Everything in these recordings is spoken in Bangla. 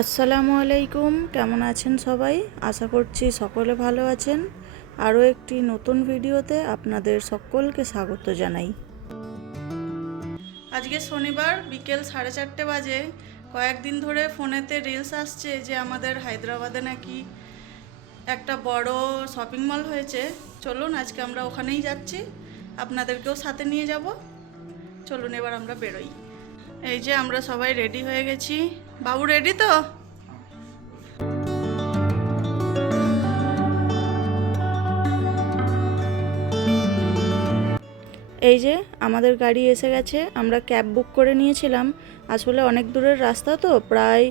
আসসালামু আলাইকুম, কেমন আছেন সবাই? আশা করছি সকলে ভালো আছেন। আরও একটি নতুন ভিডিওতে আপনাদের সকলকে স্বাগত জানাই। আজকে শনিবার বিকেল 4:30 বাজে। কয়েকদিন ধরে ফোনেতে রিলস আসছে যে আমাদের হায়দ্রাবাদে নাকি একটা বড় শপিং মল হয়েছে। চলুন আজকে আমরা ওখানেই যাচ্ছি, আপনাদেরকেও সাথে নিয়ে যাব। চলুন এবার আমরা বেরোই। এই যে আমরা সবাই রেডি হয়ে গেছি। বাবু রেডি তো? এই যে আমাদের গাড়ি এসে গেছে। আমরা ক্যাব বুক করে নিয়েছিলাম। আসলে অনেক দূরের রাস্তা তো, প্রায়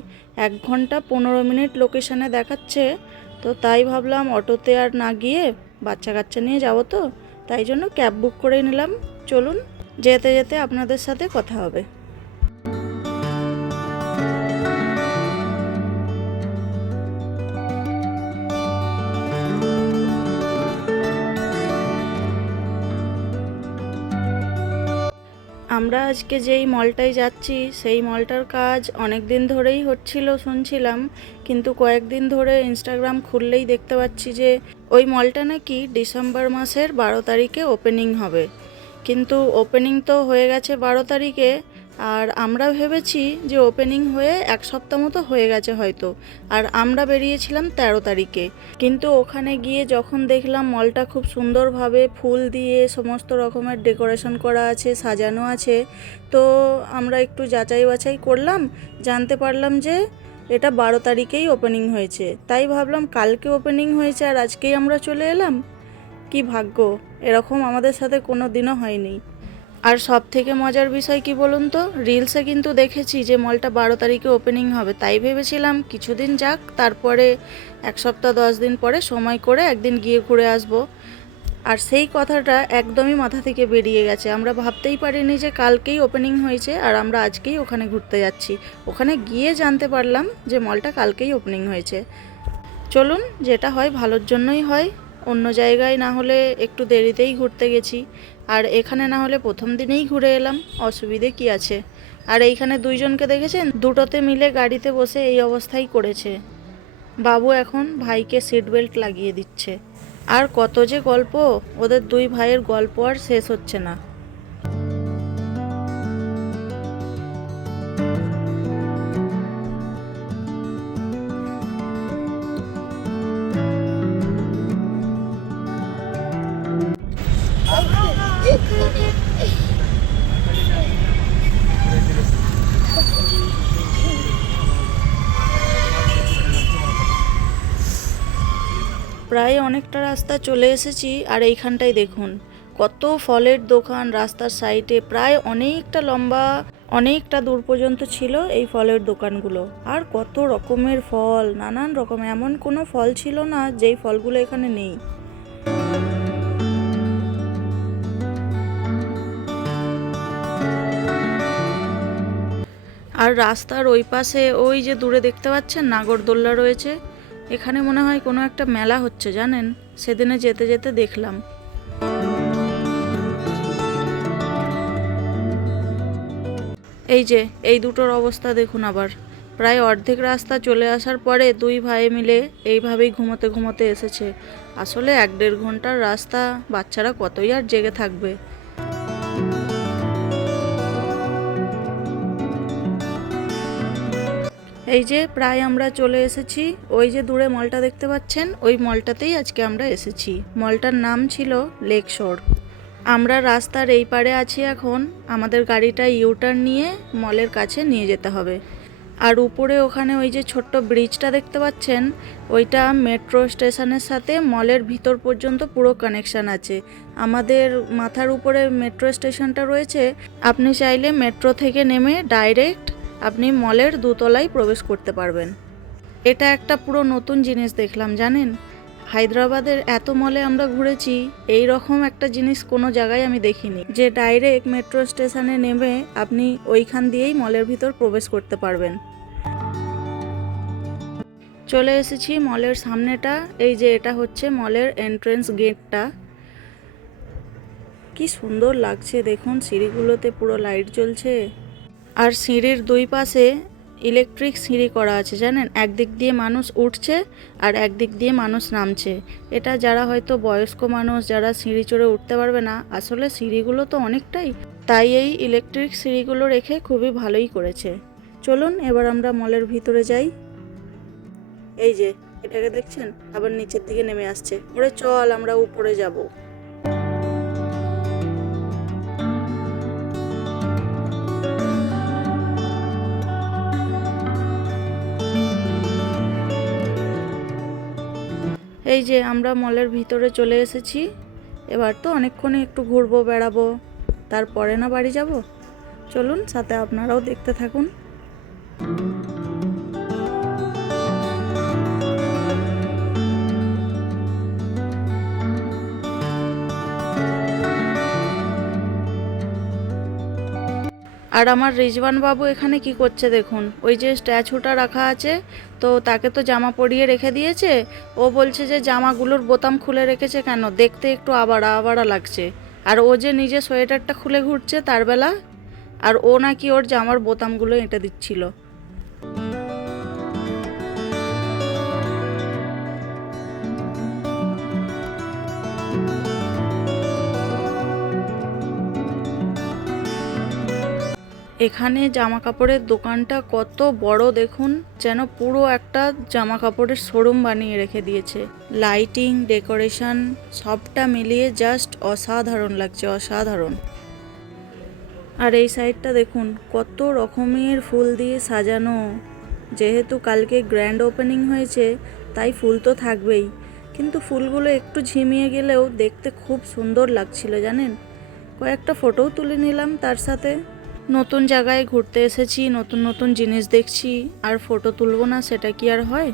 1 ঘন্টা 15 মিনিট লোকেশানে দেখাচ্ছে। তো তাই ভাবলাম অটোতে আর না গিয়ে বাচ্চা কাচ্চা নিয়ে যাব, তো তাই জন্য ক্যাব বুক করে নিলাম। চলুন যেতে যেতে আপনাদের সাথে কথা হবে। আমরা আজকে যেই মলটায় যাচ্ছি সেই মলটার কাজ অনেক দিন ধরেই হচ্ছিল শুনছিলাম, কিন্তু কয়েকদিন ধরে ইনস্টাগ্রাম খুললেই দেখতে পাচ্ছি যে ওই মলটা নাকি ডিসেম্বর মাসের 12 তারিখে ওপেনিং হবে। কিন্তু ওপেনিং তো হয়ে গেছে 12 তারিখে, আর আমরা ভেবেছি যে ওপেনিং হয়ে 1 সপ্তাহ মতো হয়ে গেছে হয়তো, আর আমরা বেরিয়েছিলাম 13 তারিখে। কিন্তু ওখানে গিয়ে যখন দেখলাম মলটা খুব সুন্দরভাবে ফুল দিয়ে সমস্ত রকমের ডেকোরেশন করা আছে, সাজানো আছে, তো আমরা একটু যাচাই বাছাই করলাম, জানতে পারলাম যে এটা 12 তারিখেই ওপেনিং হয়েছে। তাই ভাবলাম কালকে ওপেনিং হয়েছে আর আজকেই আমরা চলে এলাম। কি ভাগ্য, এরকম আমাদের সাথে কোনো দিনও হয়নি। আর সব থেকে মজার বিষয় কি বলুন তো, রিলসে কিন্তু দেখেছি যে মলটা 12 তারিখে ওপেনিং হবে, তাই ভেবেছিলাম কিছুদিন যাক, তারপরে 1 সপ্তাহ 10 দিন পরে সময় করে একদিন গিয়ে ঘুরে আসব। আর সেই কথাটা একদমই মাথা থেকে বেরিয়ে গেছে। আমরা ভাবতেই পারিনি যে কালকেই ওপেনিং হয়েছে আর আমরা আজকেই ওখানে ঘুরতে যাচ্ছি। ওখানে গিয়ে জানতে পারলাম যে মলটা কালকেই ওপেনিং হয়েছে। চলুন, যেটা হয় ভালোর জন্যই হয়। অন্য জায়গায় না হলে একটু দেরিতেই ঘুরতে গেছি, আর এখানে না হলে প্রথম দিনেই ঘুরে এলাম, অসুবিধে কি আছে। আর এইখানে দুইজনকে দেখেছেন, দুটোতে মিলে গাড়িতে বসে এই অবস্থাই করেছে। বাবু এখন ভাইকে সিট বেল্ট লাগিয়ে দিচ্ছে। আর কত যে গল্প, ওদের দুই ভাইয়ের গল্প আর শেষ হচ্ছে না। প্রায় অনেকটা রাস্তা চলে এসেছি, আর এইখানটায় দেখুন কত ফলের দোকান রাস্তার সাইডে, প্রায় অনেকটা লম্বা, অনেকটা দূর পর্যন্ত ছিল এই ফলের দোকানগুলো। আর কত রকমের ফল, নানান রকম, এমন কোনো ফল ছিল না যেই ফলগুলো এখানে নেই। আর রাস্তার ওই পাশে ওই যে দূরে দেখতে পাচ্ছেন নাগরদোল্লা রয়েছে। এখানে মনে হয় কোনো একটা মেলা হচ্ছে, জানেন, সেদিনে যেতে যেতে দেখলাম। এই যে এই দুটোর অবস্থা দেখুন আবার। প্রায় অর্ধেক রাস্তা চলে আসার পরে দুই ভাই মিলে এইভাবেই ঘুমোতে ঘুমোতে এসেছে। আসলে 1-1.5 ঘন্টার রাস্তা, বাচ্চারা কতই আর জেগে থাকবে। এই যে প্রায় আমরা চলে এসেছি। ওই যে দূরে মলটা দেখতে পাচ্ছেন, ওই মলটাতেই আজকে আমরা এসেছি। মলটার নাম ছিল লেক শোর। আমরা রাস্তার এই পারে আছি এখন। আমাদের গাড়িটা ইউটার্ন নিয়ে মলের কাছে নিয়ে যেতে হবে। আর উপরে ওখানে ওই যে ছোট্ট ব্রিজটা দেখতে পাচ্ছেন, ওইটা মেট্রো স্টেশনের সাথে মলের ভিতর পর্যন্ত পুরো কানেকশান আছে। আমাদের মাথার উপরে মেট্রো স্টেশনটা রয়েছে। আপনি চাইলে মেট্রো থেকে নেমে ডাইরেক্ট আপনি মলের 2 তলায় প্রবেশ করতে পারবেন। এটা একটা পুরো নতুন জিনিস দেখলাম, জানেন। হায়দ্রাবাদের এত মলে আমরা ঘুরেছি, এই রকম একটা জিনিস কোনো জায়গায় আমি দেখিনি, যে ডাইরেক্ট মেট্রো স্টেশনে নেমে আপনি ওইখান দিয়েই মলের ভিতর প্রবেশ করতে পারবেন। চলে এসেছি মলের সামনেটা। এই যে এটা হচ্ছে মলের এন্ট্রেন্স গেটটা। কি সুন্দর লাগছে দেখুন, সিঁড়িগুলোতে পুরো লাইট জ্বলছে। আর সিঁড়ির দুই পাশে ইলেকট্রিক সিঁড়ি করা আছে জানেন, একদিক দিয়ে মানুষ উঠছে আর একদিক দিয়ে মানুষ নামছে। এটা যারা হয়তো বয়স্ক মানুষ, যারা সিঁড়ি চড়ে উঠতে পারবে না, আসলে সিঁড়িগুলো তো অনেকটাই, তাই এই ইলেকট্রিক সিঁড়িগুলো রেখে খুবই ভালোই করেছে। চলুন এবার আমরা মলের ভিতরে যাই। এই যে এটাকে দেখছেন, আবার নিচের দিকে নেমে আসছে। ওরে চল আমরা উপরে যাব। এই যে আমরা মলের ভিতরে চলে এসেছি। এবার তো অনেকক্ষণই একটু ঘুরবো বেড়াবো, তারপরে না বাড়ি যাব। চলুন সাথে আপনারাও দেখতে থাকুন। আর আমার রিজওয়ান বাবু এখানে কি করছে দেখুন, ওই যে স্ট্যাচুটা রাখা আছে, তো তাকে তো জামা পরিয়ে রেখে দিয়েছে। ও বলছে যে জামাগুলোর বোতাম খুলে রেখেছে কেন, দেখতে একটু আবাড়া আবাড়া লাগছে। আর ও যে নিজে সোয়েটারটা খুলে ঘুরছে তার বেলা, আর ও নাকি ওর জামার বোতামগুলো এঁটে দিচ্ছিল। এখানে জামা কাপড়ের দোকানটা কত বড় দেখুন, যেন পুরো একটা জামা কাপড়ের শোরুম বানিয়ে রেখে দিয়েছে। লাইটিং, ডেকোরেশন সবটা মিলিয়ে জাস্ট অসাধারণ লাগছে, অসাধারণ। আর এই সাইডটা দেখুন কত রকমের ফুল দিয়ে সাজানো। যেহেতু কালকে গ্র্যান্ড ওপেনিং হয়েছে তাই ফুল তো থাকবেই, কিন্তু ফুলগুলো একটু ঝিমিয়ে গেলেও দেখতে খুব সুন্দর লাগছিল জানেন। কয়েকটা ফটোও তুলে নিলাম তার সাথে। নতুন জায়গায় ঘুরতে এসেছি, নতুন নতুন জিনিস দেখছি, আর ফটো তুলবো না সেটা কি আর হয়।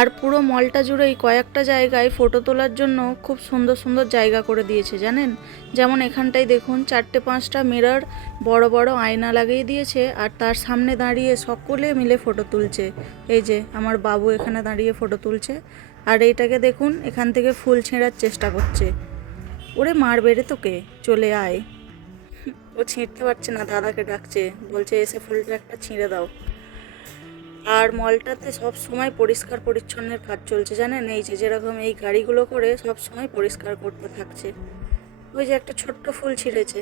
আর পুরো মলটা জুড়েই কয়েকটা জায়গায় ফটো তোলার জন্য খুব সুন্দর সুন্দর জায়গা করে দিয়েছে জানেন। যেমন এখানটায় দেখুন 4-5টা মিরর, বড় বড় আয়না লাগিয়ে দিয়েছে, আর তার সামনে দাঁড়িয়ে সকলে মিলে ফটো তুলছে। এই যে আমার বাবু এখানে দাঁড়িয়ে ফটো তুলছে, আর এইটাকে দেখুন এখান থেকে ফুল ছেঁড়ার চেষ্টা করছে। ওরে মারবে রে তোকে, চলে আয়। ও ছিঁড়তে পারছে না, দাদাকে ডাকছে, বলছে এসে ফুলটা একটা ছিঁড়ে দাও। আর মলটাতে সব সময় পরিষ্কার পরিচ্ছন্নের কাজ চলছে জানেন। এই যে যেরকম এই গাড়িগুলো করে সব সময় পরিষ্কার করতে থাকছে। ওই যে একটা ছোট্ট ফুল ছিঁড়েছে,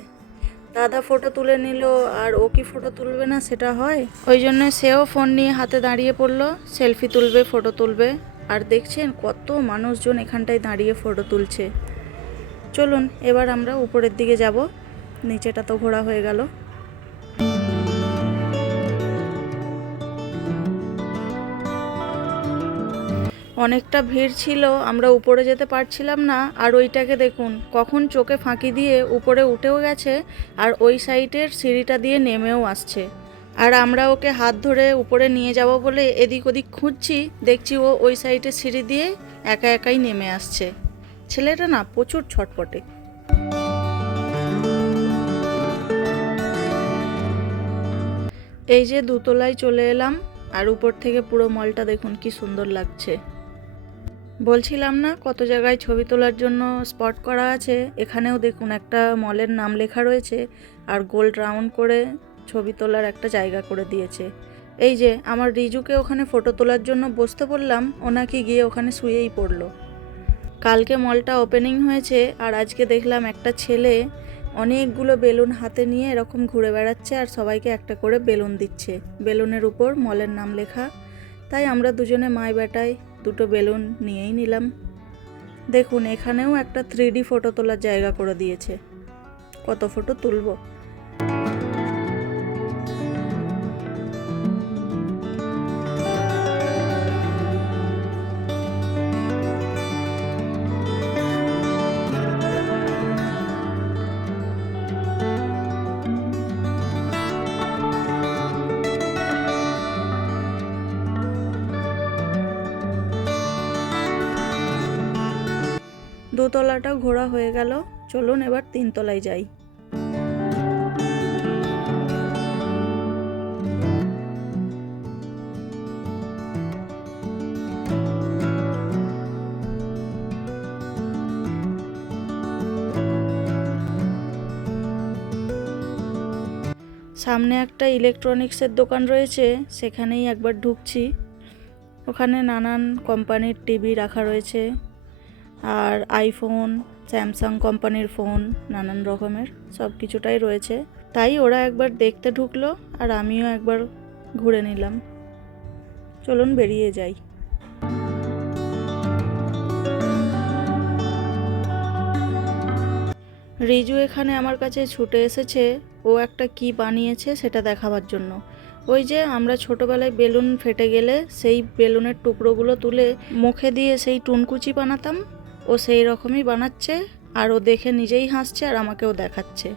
দাদা ফটো তুলে নিল, আর ও কি ফটো তুলবে না সেটা হয়? ওই জন্য সেও ফোন নিয়ে হাতে দাঁড়িয়ে পড়লো, সেলফি তুলবে, ফটো তুলবে। আর দেখছেন কত মানুষজন এখানটায় দাঁড়িয়ে ফটো তুলছে। চলুন এবার আমরা উপরের দিকে যাব, নিচেটা তো ঘোরা হয়ে গেল। অনেকটা ভিড় ছিল, আমরা উপরে যেতে পারছিলাম না। আর ওইটাকে দেখুন কখন চোখে ফাঁকি দিয়ে উপরে উঠেও গেছে, আর ওই সাইডের সিঁড়িটা দিয়ে নেমেও আসছে। আর আমরা ওকে হাত ধরে উপরে নিয়ে যাব বলে এদিক ওদিক খুঁজছি, দেখছি ও ওই সাইডের সিঁড়ি দিয়ে একা একাই নেমে আসছে। ছেলেটা না প্রচুর ছটপটে। এই যে দোতলায় চলে এলাম, আর উপর থেকে পুরো মলটা দেখুন কি সুন্দর লাগছে। বলছিলাম না কত জায়গায় ছবি তোলার জন্য স্পট করা আছে, এখানেও দেখুন একটা মলের নাম লেখা রয়েছে, আর গোল রাউন্ড করে ছবি তোলার একটা জায়গা করে দিয়েছে। এই যে আমার রিজুকে ওখানে ফটো তোলার জন্য বসতে বললাম, ওনাকে গিয়ে ওখানে শুয়েই পড়লো। কালকে মলটা ওপেনিং হয়েছে, আর আজকে দেখলাম একটা ছেলে অনেকগুলো বেলুন হাতে নিয়ে এরকম ঘুরে বেড়াচ্ছে, আর সবাইকে একটা করে বেলুন দিচ্ছে। বেলুনের উপর মলের নাম লেখা, তাই আমরা দুজনে মায় বেটায় দুটো বেলুন নিয়েই নিলাম। দেখুন এখানেও একটা 3D ফটো তোলার জায়গা করে দিয়েছে, কত ফটো তুলবো। দোতলাটাও ঘোরা হয়ে গেল, চলুন এবার 3তলায় যাই। সামনে একটা ইলেকট্রনিক্সের দোকান রয়েছে, সেখানেই একবার ঢুকছি। ওখানে নানান কোম্পানির টিভি রাখা রয়েছে, আর আইফোন, স্যামসাং কোম্পানির ফোন, নানান রকমের সব কিছুটাই রয়েছে। তাই ওরা একবার দেখতে ঢুকলো আর আমিও একবার ঘুরে নিলাম। চলুন বেরিয়ে যাই। রিজু এখানে আমার কাছে ছুটে এসেছে, ও একটা কি বানিয়েছে সেটা দেখাবার জন্য। ওই যে আমরা ছোটবেলায় বেলুন ফেটে গেলে সেই বেলুনের টুকরোগুলো তুলে মুখে দিয়ে সেই টুনকুচি বানাতাম, ও সেই রকমই বানাচ্ছে। আর ও দেখে নিজেই হাসছে আর আমাকেও দেখাচ্ছে।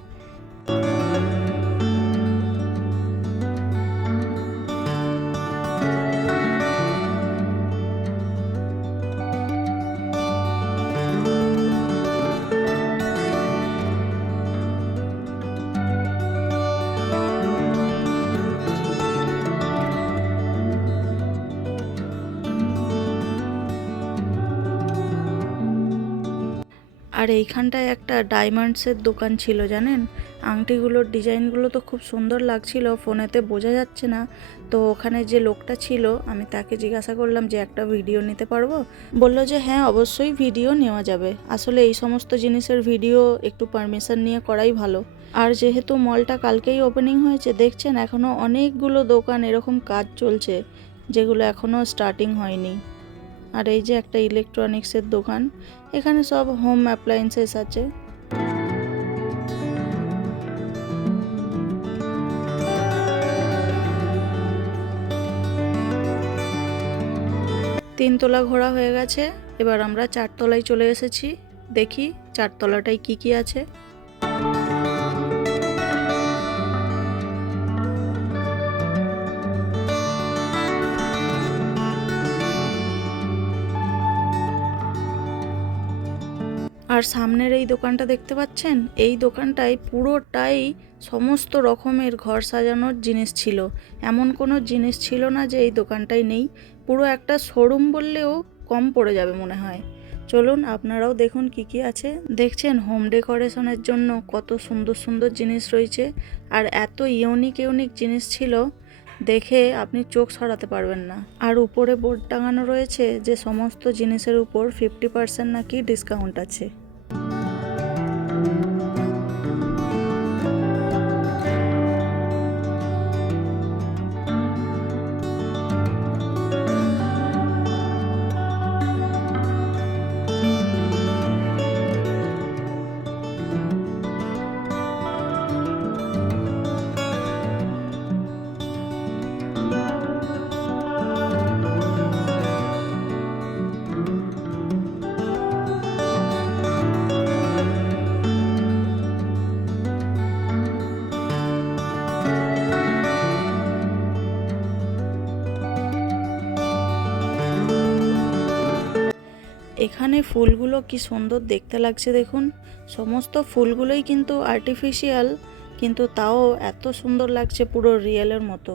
আর এইখানটায় একটা ডায়মন্ডসের দোকান ছিল জানেন। আংটিগুলোর ডিজাইনগুলো তো খুব সুন্দর লাগছিল, ফোনেতে বোঝা যাচ্ছে না। তো ওখানে যে লোকটা ছিল, আমি তাকে জিজ্ঞাসা করলাম যে একটা ভিডিও নিতে পারবো। বলল যে হ্যাঁ, অবশ্যই ভিডিও নেওয়া যাবে। আসলে এই সমস্ত জিনিসের ভিডিও একটু পারমিশন নিয়ে করাই ভালো। আর যেহেতু মলটা কালকেই ওপেনিং হয়েছে, দেখছেন এখনও অনেকগুলো দোকান এরকম কাজ চলছে যেগুলো এখনও স্টার্টিং হয়নি। আর এই যে একটা ইলেকট্রনিক্সের দোকান, এখানে সব হোম অ্যাপ্লায়েন্সেস আছে। তিনতলা ঘোরা হয়ে গেছে, এবার আমরা চারতলায় চলে এসেছি। দেখি চারতলাটায় কি কি আছে। আর সামনের এই দোকানটা দেখতে পাচ্ছেন, এই দোকানটায় পুরোটাই সমস্ত রকমের ঘর সাজানোর জিনিস ছিল। এমন কোনো জিনিস ছিল না যে এই দোকানটায় নেই। পুরো একটা শোরুম বললেও কম পড়ে যাবে মনে হয়। চলুন আপনারাও দেখুন কি কি আছে। দেখছেন হোম ডেকোরেশনের জন্য কত সুন্দর সুন্দর জিনিস রয়েছে, আর এত ইউনিক ইউনিক জিনিস ছিল, দেখে আপনি চোখ সরাতে পারবেন না। আর উপরে বোর্ড টাঙানো রয়েছে যে সমস্ত জিনিসের উপর 50% নাকি ডিসকাউন্ট আছে। এখানে ফুলগুলো কি সুন্দর দেখতে লাগছে দেখুন। সমস্ত ফুলগুলোই কিন্তু আর্টিফিশিয়াল, কিন্তু তাও এত সুন্দর লাগছে, পুরো রিয়েলের মতো।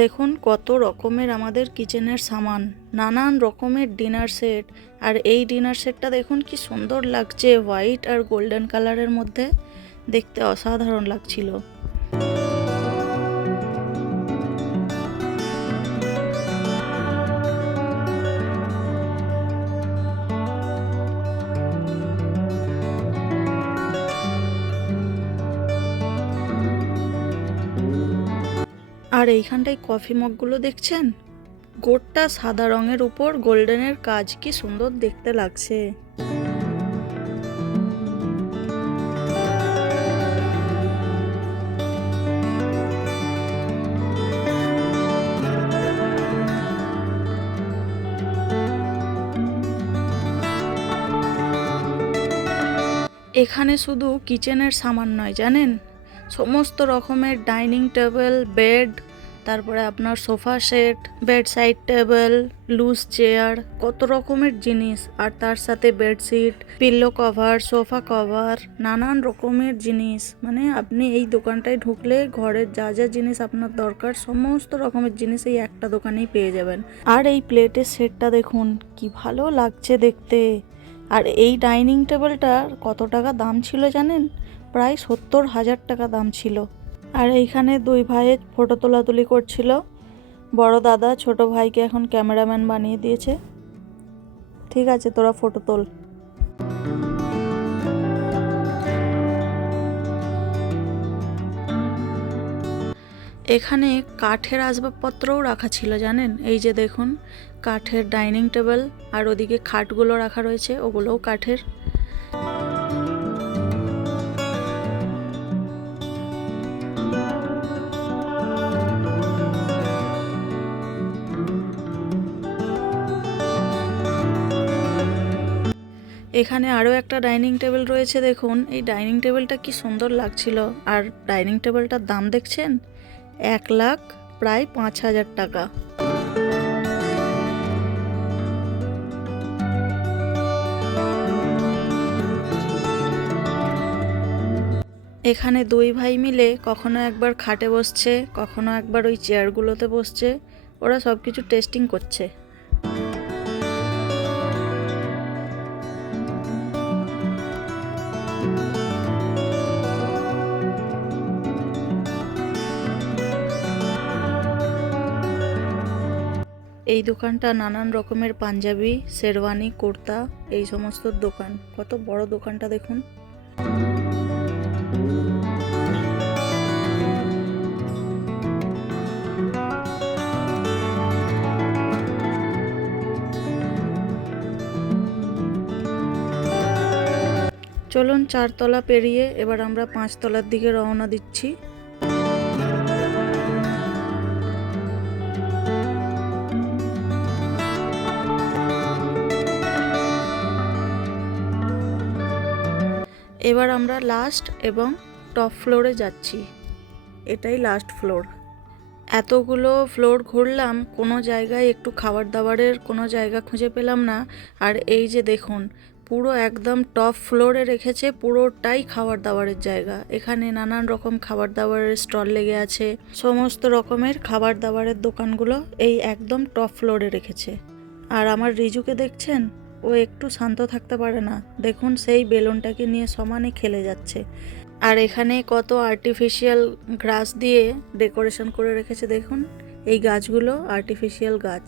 দেখুন কত রকমের আমাদের কিচেনের সামান, নানান রকমের ডিনার সেট। আর এই ডিনার সেটটা দেখুন কি সুন্দর লাগছে, হোয়াইট আর গোল্ডেন কালারের মধ্যে, দেখতে অসাধারণ লাগছিল। আর এইখানটায় কফি মগগুলো দেখছেন, গোটটা সাদা রঙের উপর গোল্ডেনের কাজ, কি সুন্দর দেখতে লাগছে। এখানে শুধু কিচেনের সামান নয় জানেন, সমস্ত রকমের ডাইনিং টেবিল, বেড, তারপরে আপনার sofa set, bed side table, loose chair, কত রকমের জিনিস। আর তার সাথে bedsheet, pillow cover, sofa cover, নানান রকমের জিনিস। মানে আপনি এই দোকানটায় ঢুকলে ঘরের যা যা জিনিস আপনার দরকার, সমস্ত রকমের জিনিস এই একটা দোকানেই পেয়ে যাবেন। আর এই প্লেটের সেটটা দেখুন কি ভালো লাগছে দেখতে। আর এই ডাইনিং টেবিলটার কত টাকা দাম ছিল জানেন? প্রায় 70,000 টাকা দাম ছিল। আর এইখানে দুই ভাইয়ের ফটো তোলাতুলি করছিল। বড় দাদা ছোট ভাইকে এখন ক্যামেরাম্যান বানিয়ে দিয়েছে। ঠিক আছে, তোরা ফটো তোল। এখানে কাঠের আসবাবপত্রও রাখা ছিল জানেন, এই যে দেখুন কাঠের ডাইনিং টেবিল, আর ওদিকে খাটগুলো রাখা রয়েছে, ওগুলোও কাঠের। এখানে আরও একটা ডাইনিং টেবিল রয়েছে, দেখুন এই ডাইনিং টেবিলটা কি সুন্দর লাগছিল। আর ডাইনিং টেবিলটার দাম দেখছেন, 1,00,000 প্রায় 5,000 টাকা। এখানে দুই ভাই মিলে কখনো একবার খাটে বসছে, কখনো একবার ওই চেয়ারগুলোতে বসছে, ওরা সব কিছু টেস্টিং করছে। এই দোকানটা নানান রকমের পাঞ্জাবি, শেরওয়ানি, কুর্তা, এই সমস্ত দোকান। কত বড় দোকানটা দেখুন। চলুন 4 তলা পেরিয়ে এবার আমরা 5 তলার দিকে রওনা দিচ্ছি। এবার আমরা লাস্ট এবং টপ ফ্লোরে যাচ্ছি। এটাই লাস্ট ফ্লোর। এতগুলো ফ্লোর ঘুরলাম, কোনো জায়গায় একটু খাবার দাবারের কোনো জায়গা খুঁজে পেলাম না। আর এই যে দেখুন পুরো একদম টপ ফ্লোরে রেখেছে, পুরোটাই খাবার দাবারের জায়গা। এখানে নানান রকম খাবার দাবারের স্টল লেগে আছে, সমস্ত রকমের খাবার দাবারের দোকানগুলো এই একদম টপ ফ্লোরে রেখেছে। আর আমার রিজুকে দেখছেন, ও একটু শান্ত থাকতে পারে না, দেখুন সেই বেলুনটাকে নিয়ে সমানে খেলে যাচ্ছে। আর এখানে কত আর্টিফিশিয়াল গ্রাস দিয়ে ডেকোরেশন করে রেখেছে, দেখুন এই গাছগুলো আর্টিফিশিয়াল গাছ।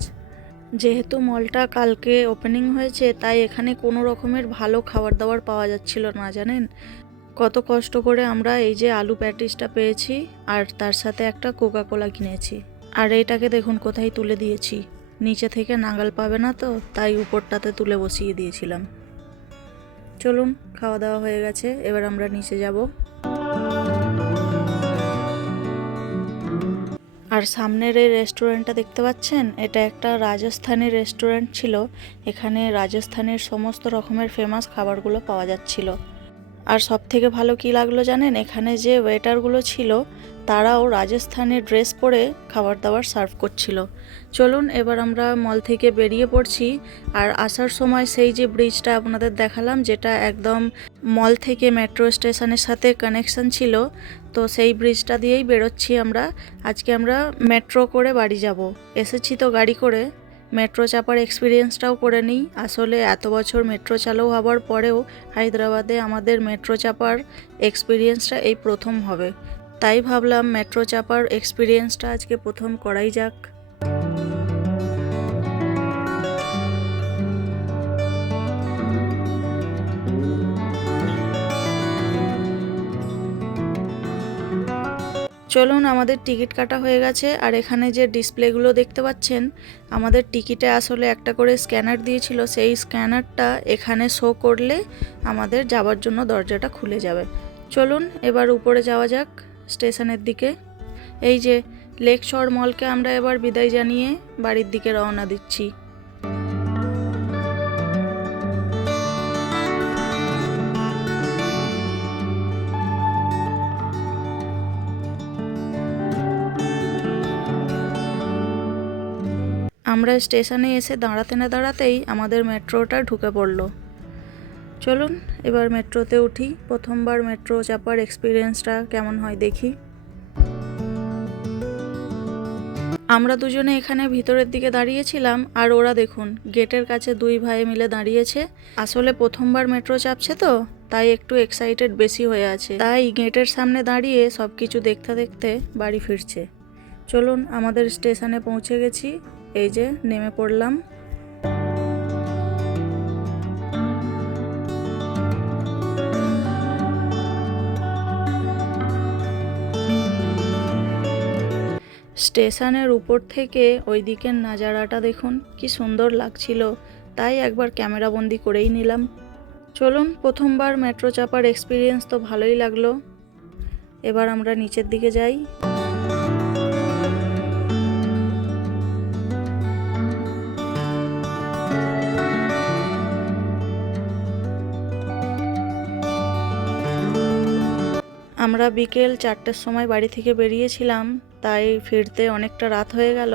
যেহেতু মলটা কালকে ওপেনিং হয়েছে, তাই এখানে কোনো রকমের ভালো খাবার দাবার পাওয়া যাচ্ছিল না জানেন। কত কষ্ট করে আমরা এই যে আলু প্যাটিসটা পেয়েছি, আর তার সাথে একটা কোকাকোলা কিনেছি। আর এইটাকে দেখুন কোথায় তুলে দিয়েছি, নিচে থেকে নাগাল পাবে না তো, তাই উপরটাতে তুলে বসিয়ে দিয়েছিলাম। চলুন, খাওয়া দাওয়া হয়ে গেছে, এবার আমরা নিচে যাব। আর সামনের এই রেস্টুরেন্টটা দেখতে পাচ্ছেন, এটা একটা রাজস্থানি রেস্টুরেন্ট ছিল। এখানে রাজস্থানের সমস্ত রকমের ফেমাস খাবারগুলো পাওয়া যাচ্ছিল। আর সব থেকে ভালো কি লাগলো জানেন, এখানে যে ওয়েটারগুলো ছিল তারাও রাজস্থানের ড্রেস পরে খাবার দাবার সার্ভ করছিল। চলুন এবার আমরা মল থেকে বেরিয়ে পড়ছি। আর আসার সময় সেই যে ব্রিজটা আপনাদের দেখালাম, যেটা একদম মল থেকে মেট্রো স্টেশনের সাথে কানেকশন ছিল, তো সেই ব্রিজটা দিয়েই বেরোচ্ছি আমরা। আজকে আমরা মেট্রো করে বাড়ি যাব। এসেছি তো গাড়ি করে, মেট্রো চাপার এক্সপিরিয়েন্সটাও করে নিই। আসলে এত বছর মেট্রো চালু হওয়ার পরেও হায়দ্রাবাদে আমাদের মেট্রো চাপার এক্সপিরিয়েন্সটা এই প্রথম হবে, তাই ভাবলাম মেট্রো চাপার এক্সপিরিয়েন্সটা আজকে প্রথম করাই যাক। চলুন, আমাদের টিকিট কাটা হয়ে গেছে। আর এখানে যে ডিসপ্লেগুলো দেখতে পাচ্ছেন, আমাদের টিকিটে আসলে একটা করে স্ক্যানার দিয়েছিল, সেই স্ক্যানারটা এখানে শো করলে আমাদের যাবার জন্য দরজাটা খুলে যাবে। চলুন এবার উপরে যাওয়া যাক স্টেশনের দিকে। এই যে লেক শহর মলকে আমরা এবার বিদায় জানিয়ে বাড়ির দিকে রওনা দিচ্ছি। আমরা স্টেশনে এসে দাঁড়াতে না দাঁড়াতেই আমাদের মেট্রোটা ঢুকে পড়লো। চলুন এবার মেট্রোতে উঠি। প্রথমবার মেট্রো চাপার এক্সপিরিয়েন্সটা কেমন হয় দেখি। আমরা দুজনে এখানে ভিতরের দিকে দাঁড়িয়েছিলাম, আর ওরা দেখুন গেটের কাছে দুই ভাই মিলে দাঁড়িয়েছে। আসলে প্রথমবার মেট্রো চাপছে তো, তাই একটু এক্সাইটেড বেশি হয়ে আছে, তাই গেটের সামনে দাঁড়িয়ে সব কিছু দেখতে দেখতে বাড়ি ফিরছে। চলুন, আমাদের স্টেশনে পৌঁছে গেছি, এই যে নেমে পড়লাম। স্টেশনের উপর থেকে ওই দিকের নাজারাটা দেখুন, কি সুন্দর লাগছিল, তাই একবার ক্যামেরা বন্দি করেই নিলাম। চলুন, প্রথমবার মেট্রো চাপার এক্সপিরিয়েন্স তো ভালোই লাগলো। এবার আমরা নিচের দিকে যাই। আমরা বিকেল 4টের সময় বাড়ি থেকে বেরিয়েছিলাম, তাই ফিরতে অনেকটা রাত হয়ে গেল।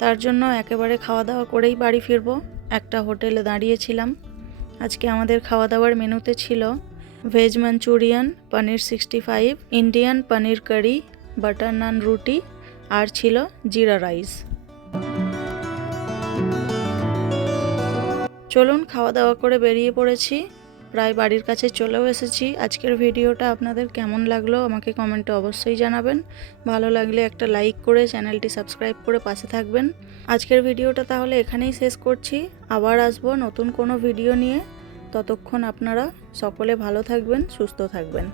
তার জন্য একেবারে খাওয়া দাওয়া করেই বাড়ি ফিরবো। একটা হোটেলে দাঁড়িয়েছিলাম। আজকে আমাদের খাওয়া দাওয়ার মেনুতে ছিল ভেজ মাঞ্চুরিয়ান, পনির 65, ইন্ডিয়ান পনির কারি, বাটার নান রুটি, আর ছিল জিরা রাইস। চলুন, খাওয়া দাওয়া করে বেরিয়ে পড়েছি, প্রায় বাড়ির কাছে চলেও এসেছি। আজকের ভিডিওটা আপনাদের কেমন লাগলো আমাকে কমেন্টে অবশ্যই জানাবেন। ভালো লাগলে একটা লাইক করে চ্যানেলটি সাবস্ক্রাইব করে পাশে থাকবেন। আজকের ভিডিওটা তাহলে এখানেই শেষ করছি। আবার আসবো নতুন কোনো ভিডিও নিয়ে। ততক্ষণ আপনারা সকলে ভালো থাকবেন, সুস্থ থাকবেন।